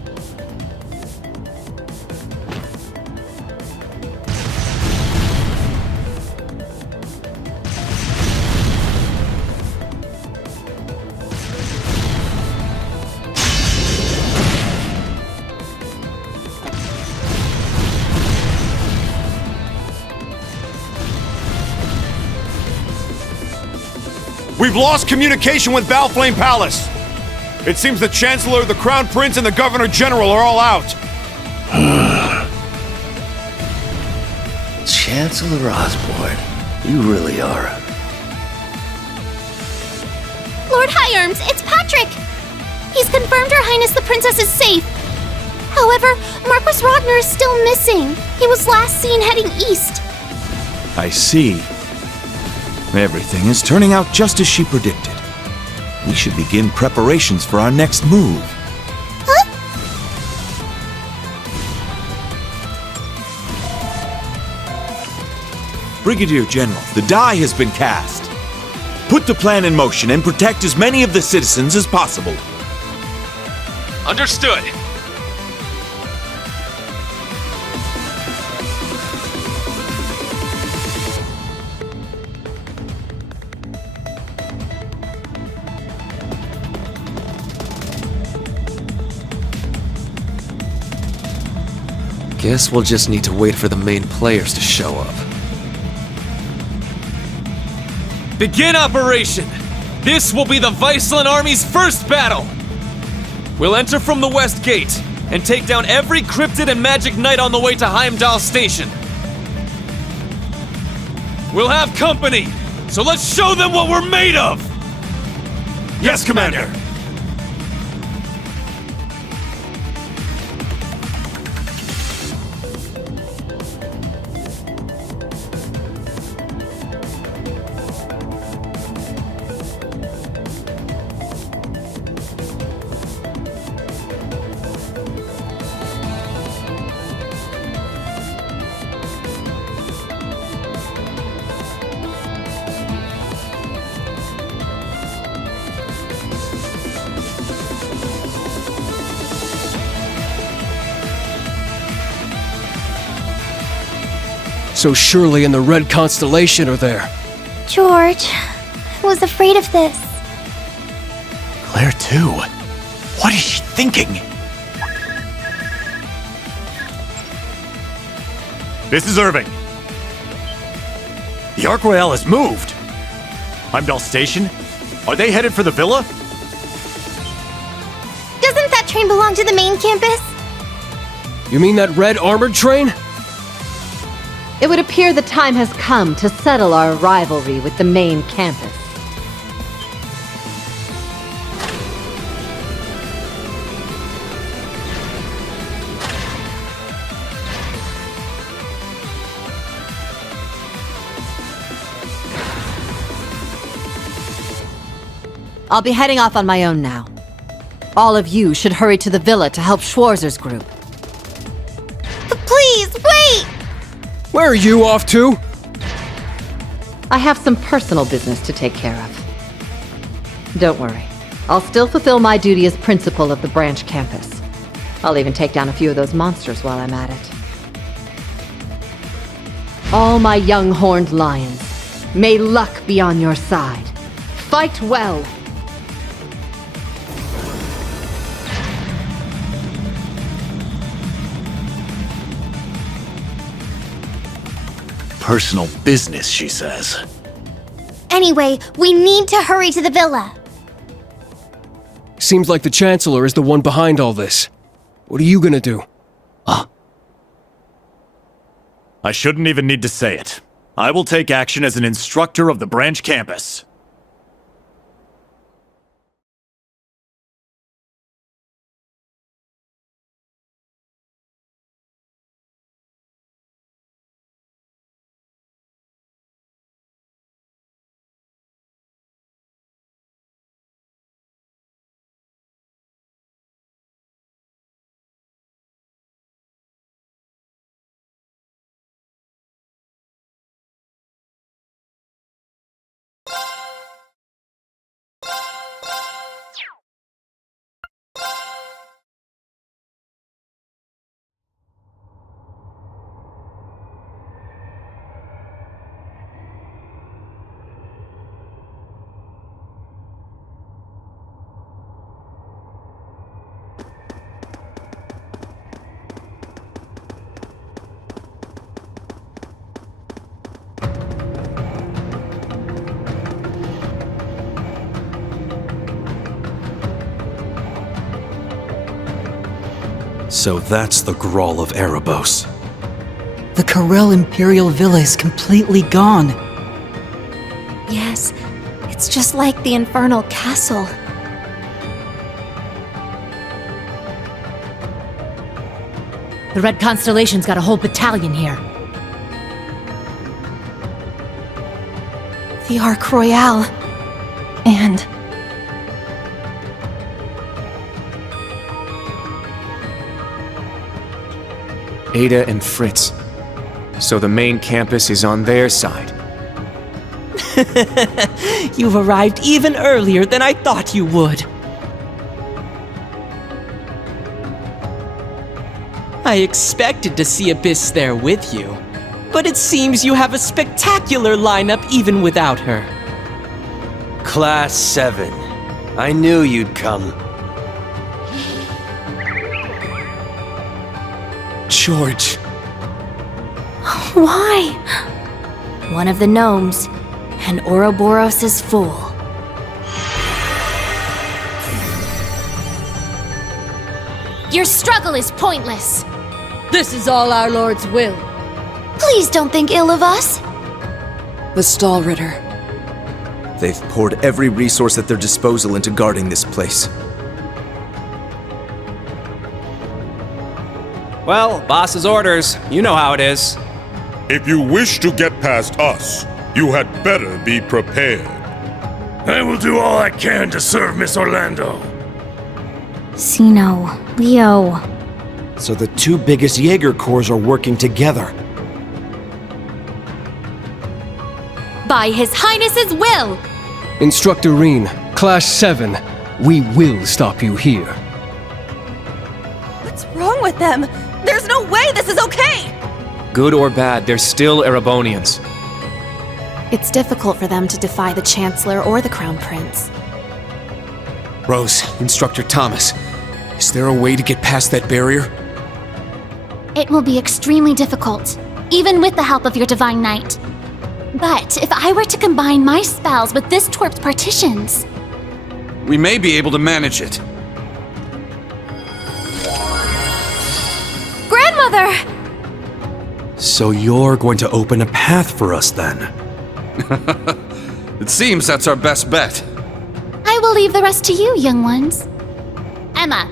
We've lost communication with Valflame Palace. It seems the Chancellor, the Crown Prince, and the Governor General are all out. Chancellor Osborne, you really are. Lord High Arms, it's Patrick! He's confirmed Her Highness the Princess is safe. However, Marquis Ragnar is still missing. He was last seen heading east. I see. Everything is turning out just as she predicted. We should begin preparations for our next move. Huh? Brigadier General, the die has been cast. Put the plan in motion and protect as many of the citizens as possible. Understood. Guess we'll just need to wait for the main players to show up. Begin operation! This will be the Viceland Army's first battle! We'll enter from the west gate and take down every cryptid and magic knight on the way to Heimdall Station. We'll have company, so let's show them what we're made of! Yes, Commander! So Shirley and the Red Constellation are there. George, I was afraid of this. Claire, too. What is she thinking? This is Irving. The Ark Royale has moved. Heimdall Station? Are they headed for the villa? Doesn't that train belong to the main campus? You mean that red armored train? It would appear the time has come to settle our rivalry with the main campus. I'll be heading off on my own now. All of you should hurry to the villa to help Schwarzer's group. Please, wait! Where are you off to? I have some personal business to take care of. Don't worry. I'll still fulfill my duty as principal of the branch campus. I'll even take down a few of those monsters while I'm at it. All my young horned lions, may luck be on your side. Fight well! Personal business, she says. Anyway, we need to hurry to the villa. Seems like the Chancellor is the one behind all this. What are you gonna do? I shouldn't even need to say it. I will take action as an instructor of the branch campus. So that's the Grawl of Erebos. The Corel Imperial Villa is completely gone. Yes, it's just like the Infernal Castle. The Red Constellation's got a whole battalion here. The Ark Royale. And... Ada and Fritz. So the main campus is on their side. You've arrived even earlier than I thought you would. I expected to see Abyss there with you, but it seems you have a spectacular lineup even without her. Class 7. I knew you'd come. George. Why? One of the gnomes, and Ouroboros is full. Your struggle is pointless. This is all our Lord's will. Please don't think ill of us. The Stahlritter. They've poured every resource at their disposal into guarding this place. Well, boss's orders. You know how it is. If you wish to get past us, you had better be prepared. I will do all I can to serve Miss Orlando. Sino, Leo. So the two biggest Jaeger Corps are working together. By His Highness's will! Instructor Reen, Class 7, we will stop you here. What's wrong with them? There's no way this is okay! Good or bad, they're still Erebonians. It's difficult for them to defy the Chancellor or the Crown Prince. Rose, Instructor Thomas, is there a way to get past that barrier? It will be extremely difficult, even with the help of your Divine Knight. But if I were to combine my spells with this twerp's partitions... We may be able to manage it. Grandmother! So you're going to open a path for us then? It seems that's our best bet. I will leave the rest to you, young ones. Emma,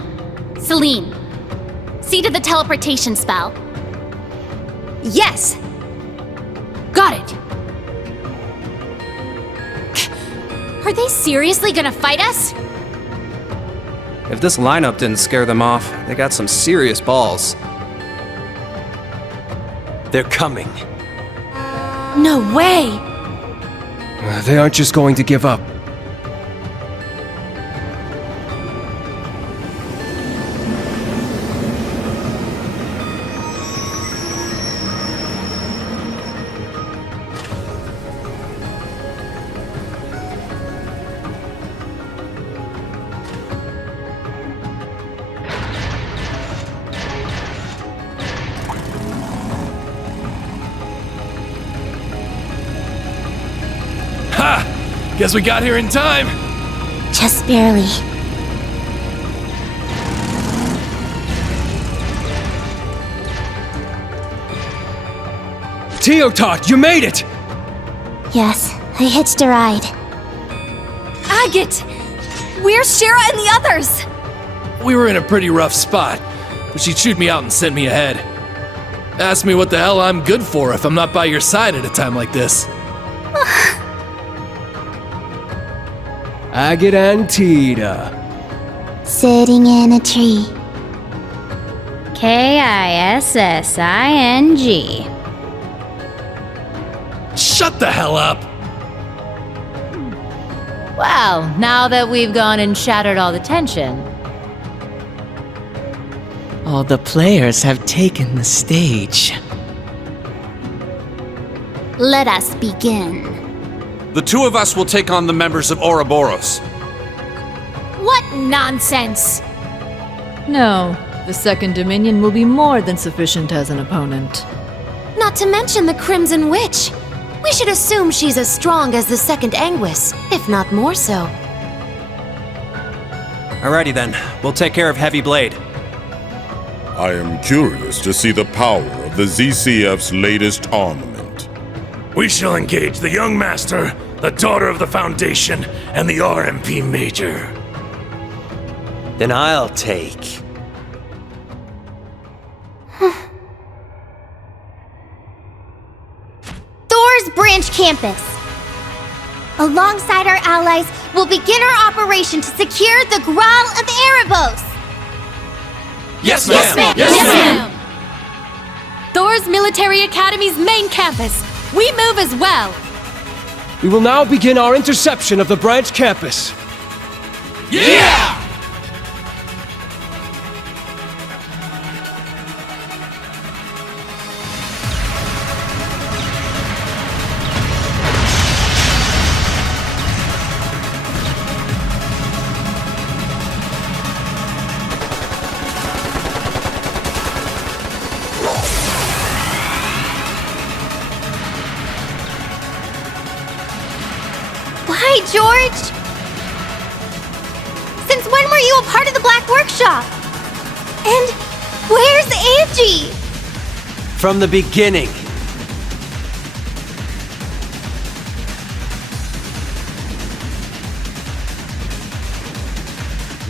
Celine, see to the teleportation spell. Yes! Got it! Are they seriously gonna fight us? If this lineup didn't scare them off, they got some serious balls. They're coming. No way! They aren't just going to give up. Guess we got here in time. Just barely. Teotot, you made it! Yes, I hitched a ride. Agate! Where's Shira and the others? We were in a pretty rough spot, but she chewed me out and sent me ahead. Asked me what the hell I'm good for if I'm not by your side at a time like this. Agate Antida. Sitting in a tree. Kissing. Shut the hell up! Well, now that we've gone and shattered all the tension. All the players have taken the stage. Let us begin. The two of us will take on the members of Ouroboros. What nonsense! No, the Second Dominion will be more than sufficient as an opponent. Not to mention the Crimson Witch. We should assume she's as strong as the Second Anguis, if not more so. Alrighty then, we'll take care of Heavy Blade. I am curious to see the power of the ZCF's latest armament. We shall engage the young master, the daughter of the Foundation, and the RMP Major. Then I'll take... campus. Alongside our allies, we'll begin our operation to secure the Graal of Erebos. Yes, ma'am! Yes, ma'am! Thor's Military Academy's main campus. We move as well. We will now begin our interception of the branch campus. Yeah! Why, George? Since when were you a part of the Black Workshop? And where's Angie? From the beginning.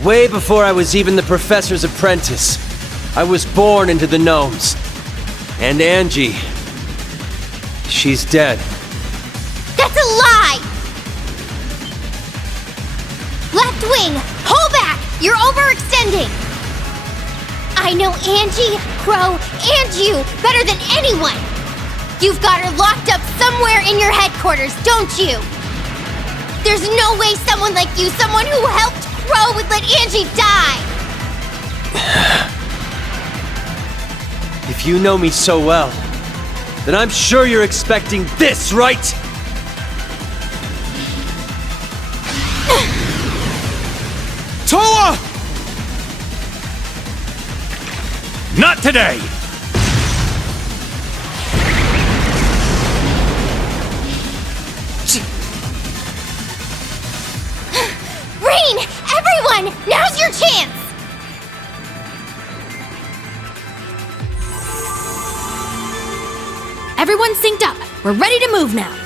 Way before I was even the professor's apprentice, I was born into the gnomes. And Angie, she's dead. That's a lie! Left wing, pull back! You're overextending! I know Angie, Crow, and you better than anyone! You've got her locked up somewhere in your headquarters, don't you? There's no way someone like you, someone who helped Crow, would let Angie die! If you know me so well, then I'm sure you're expecting this, right? Toa! Not today! Rain! Everyone! Now's your chance! Everyone synced up. We're ready to move now.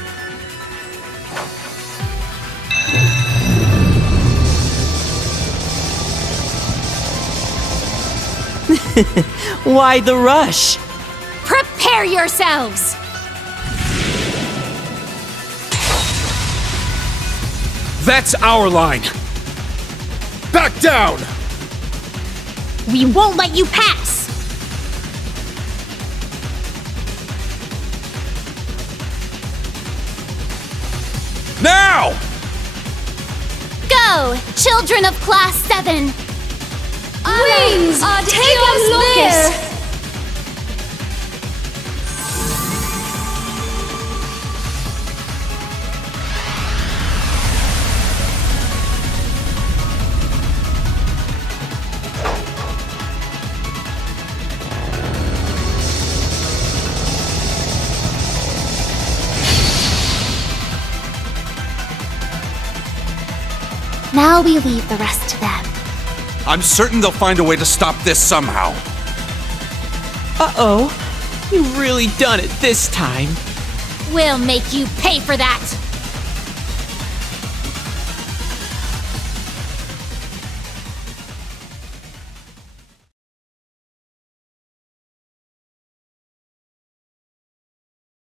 Why the rush? Prepare yourselves! That's our line! Back down! We won't let you pass! Now! Go, children of Class 7! Wings, take us there! Now we leave the rest to them. I'm certain they'll find a way to stop this somehow. Uh-oh. You've really done it this time. We'll make you pay for that!